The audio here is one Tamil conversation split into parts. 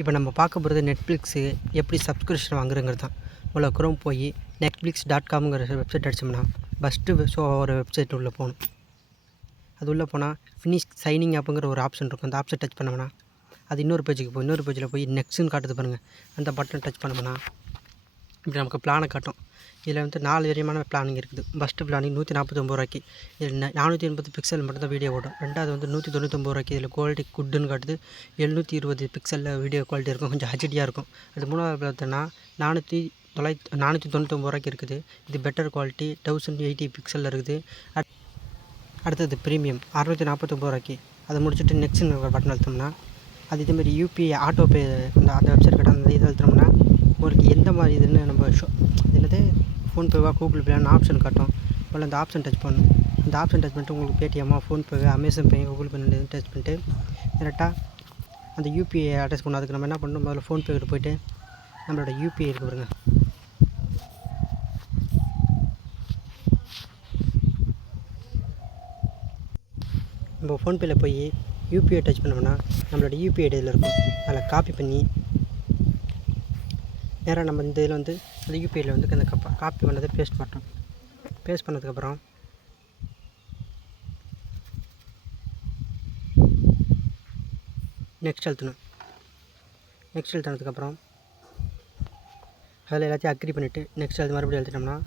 இப்போ நம்ம பார்க்க போகிறது நெட்ஃப்ளிக்ஸு எப்படி சப்ஸ்கிரிப்ஷன் வாங்குறங்கிறது தான். உள்ள குரோம் போய் netflix.comங்கிற வெப்சைட் அடித்தோம்னா ஃபஸ்ட்டு ஷோ ஒரு வெப்சைட் உள்ளே போகணும். அது உள்ளே போனால் ஃபினிஷ் சைனிங் ஆப்புங்கிற ஒரு ஆப்ஷன் இருக்கும். அந்த ஆப்ஷன் டச் பண்ணோம்னா அது இன்னொரு பேஜுக்கு போய் இன்னொரு பேஜில் போய் நெக்ஸ்ட்டுன்னு காட்டுது பாருங்கள். அந்த பட்டன் டச் பண்ணோம்னா இப்படி நமக்கு பிளானை காட்டும். இதில் வந்து 4 விதமான பிளானிங் இருக்குது. ஃபஸ்ட்டு பிளானிங் 149 ரூபாய்க்கு இதில் 480 பிக்சல் மட்டும் தான் வீடியோ ஓடும். ரெண்டாவது வந்து 199 ரூபாய்க்கு இதில் குவாலிட்டி குட்டுன்னு காட்டுது. 720 பிக்சலில் வீடியோ குவாலிட்டி இருக்கும், கொஞ்சம் ஹெச்டியாக இருக்கும். அது மூணாவது பார்த்தோன்னா 499 ரூபாய்க்கு இருக்குது. இது பெட்டர் குவாலிட்டி 1080 பிக்சலில் இருக்குது. அடுத்தது ப்ரீமியம் 649 ரூபாய்க்கு. அதை முடிச்சுட்டு நெக்ஸ்ட்னு பட்டன் அழுத்தோம்னா அது இதேமாதிரி யூபிஐ ஆட்டோ பே அந்த வெப்சைட் கிட்ட அந்த இதை அழுத்தோம்னா உங்களுக்கு எந்த மாதிரி இதுன்னு நம்ம என்னது ஃபோன்பேவா கூகுள் பேவான்னு ஆப்ஷன் காட்டும். முதல்ல அந்த ஆப்ஷன் டச் பண்ணணும். அந்த ஆப்ஷன் டச் பண்ணிட்டு உங்களுக்கு பேடிஎம்மா ஃபோன்பேவே Amazon Pay Google Pay touch பண்ணிட்டு கரெக்டாக அந்த யூபிஐ அட்ரஸ் பண்ணணும். அதுக்கு நம்ம என்ன பண்ணணும், முதல்ல ஃபோன்பே கிட்ட போய்ட்டு நம்மளோட யூபிஐ இருக்கு பாருங்க, நம்ம ஃபோன்பேயில் போய் யூபிஐ டச் பண்ணோம்னா நம்மளோட யூபிஐ இதில் இருக்கும். அதில் காப்பி பண்ணி நேராக நம்ம இந்த இதில் வந்து அந்த யூபிஐயில் வந்து அந்த காப்பி பண்ணதை பேஸ்ட் பண்ணுறோம். பேஸ்ட் பண்ணதுக்கப்புறம் நெக்ஸ்ட் அழுத்தணும். நெக்ஸ்ட் அழுத்தினதுக்கப்புறம் அதில் எல்லாத்தையும் அக்ரி பண்ணிவிட்டு நெக்ஸ்ட் அது மறுபடியும் எழுதிட்டோம்னா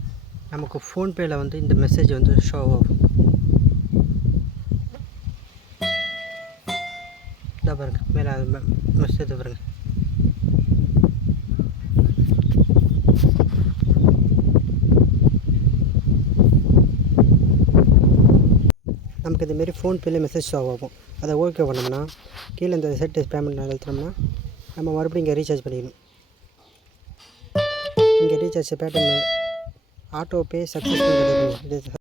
நமக்கு ஃபோன்பேயில் வந்து இந்த மெசேஜ் வந்து ஷோ ஆகும். இதாக பாருங்கள், மேலே அது மெசேஜ் பாருங்கள். நமக்கு இதுமாரி ஃபோன்பேயில் மெசேஜ் ஷோ ஆகும். அதை ஓகே பண்ணோம்னா கீழே இந்த செட் பேமெண்ட் அழுத்தினோம்னா நம்ம மறுபடியும் இங்கே ரீசார்ஜ் பண்ணிக்கணும். இங்கே recharge pattern auto pay successful.